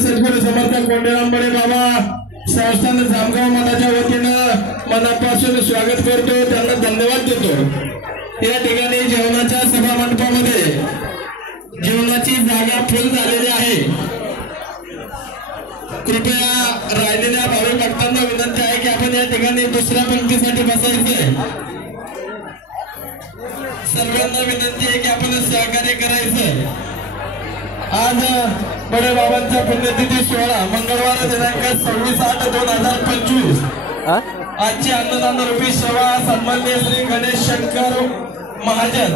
सद्गुरू समर्थ कोंडेरामबळे बाबा संस्थान जामगाव मठाच्या वतीनं मनापासून स्वागत करतो, त्यांना धन्यवाद देतो। या ठिकाणी जेवणाच्या सभा मंडपामध्ये जेवणाची जागा फुल झालेली आहे। कृपया राहिलेल्या भावी भक्तांना विनंती आहे की आपण या ठिकाणी दुसऱ्या पंक्तीसाठी बसायचंय। सर्वांना विनंती आहे की आपण सहकार्य करायचं। आज बडे बाबांचा पुण्यतिथी सोहळा मंगळवार दिनांक 26/8/2025 आजची अन्नदान रूपी सेवा सन्माननीय श्री गणेश शंकर महाजन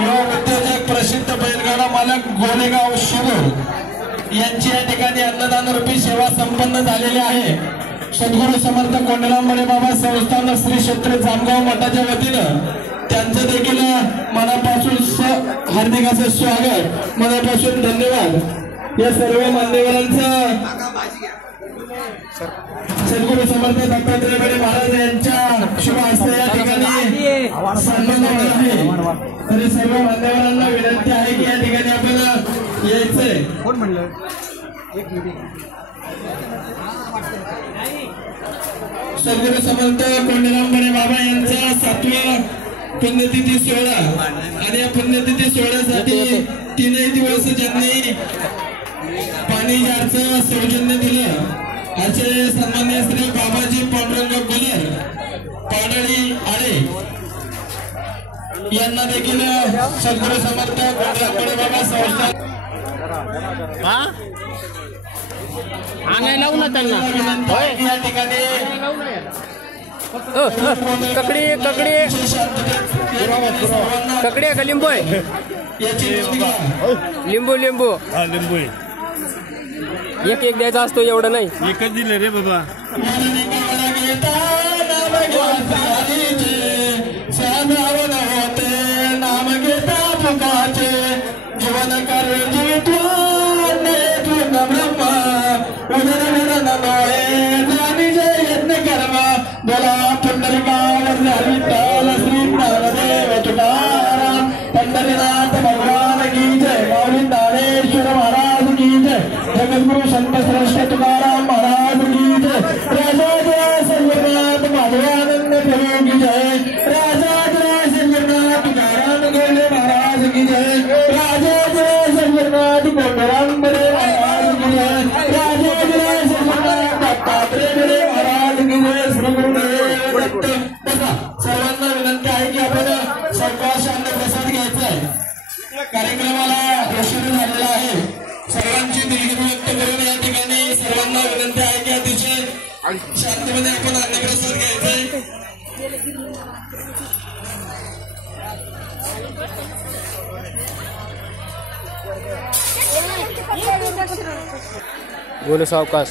युवा उद्योजक प्रसिद्ध बैलगाडा मालक गोलेगाव शिरूर यांची या ठिकाणी अन्नदान रूपी सेवा संपन्न झालेली आहे। सद्गुरू समर्थ कोंडेरामबळे बाबा संस्थान श्री क्षेत्र जामगाव मठाच्या वतीनं त्यांचं देखील मनापासून हार्दिक असं स्वागत, मनापासून धन्यवाद। या सर्व मान्यवरांचं सद्गुरू समर्थ दत्तात्रय बडे महाराज यांच्या शुभ हस्ते या ठिकाणी सन्मान होणार आहे। तरी सर्व मान्यवरांना विनंती आहे की या ठिकाणी आपल्याला यायचंय। कोण म्हणलं सद्गुरू समर्थ कोंडेरामबळे बाबा यांचा 7वा पुण्यतिथी सोहळा आणि या पुण्यतिथी सोहळ्यासाठी 3 दिवस ज्यांनी पाणी जारचं सौजन्य दिलं असे सन्माननीय श्री बाबाजी पांडुरंग गुलर पाडळी आळे यांना देखील सद्गुरू समर्थ कोंडेरामबळे बाबा संस्था लावू ना त्यांना या ठिकाणी ककडी ककडी ककडी आहे का लिंबू आहे? लिंबू लिंबू लिंबू एक एक द्यायचा असतो, एवढं नाही। एकच दिले रे बाबा। नाम घेता फुकाचे जीवन कर ब्रह्मा यज्ञ कर्मा बोला पंढरीकावर विठ्ठल श्री ज्ञानदेव तुकाराम पंढरीनाथ भगवान की जय, माऊली ज्ञानेश्वर महाराज की जय, जगद्गुरु संत श्रेष्ठ तुकाराम महाराज की जय, राजाधिराज संगीतनाथ माधवानंद प्रभू की जय, राजाधिराज संगीतनाथ तुकाराम गोले महाराज की जय, राजाधिराज संगीतनाथ कोंडेरामबळे महाराज की जय, राजाधिराज संगीतनाथ दत्तात्रय बडे महाराज की जय। श्री गुरुदेव दत्त। सर्वांना विनंती आहे की आपण सावकाश अन्नप्रसाद घ्यायचा आहे। कार्यक्रमाला उशीर झालेला आहे। सर्वांची दिलगिरी व्यक्त करून या ठिकाणी सर्वांना विनंती आहे की अतिशय शांतपणे आपण अन्नप्रसाद घ्यायचा आहे। बोलो सावकाश।